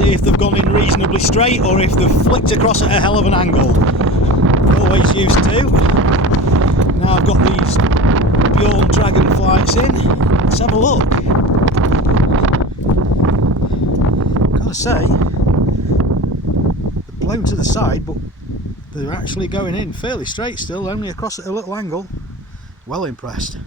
see if they've gone in reasonably straight or if they've flicked across at a hell of an angle. Always used to. Now I've got these Bjorn dragonflights in. Let's have a look. Gotta say, they're blown to the side, but they're actually going in fairly straight still, only across at a little angle. Well impressed.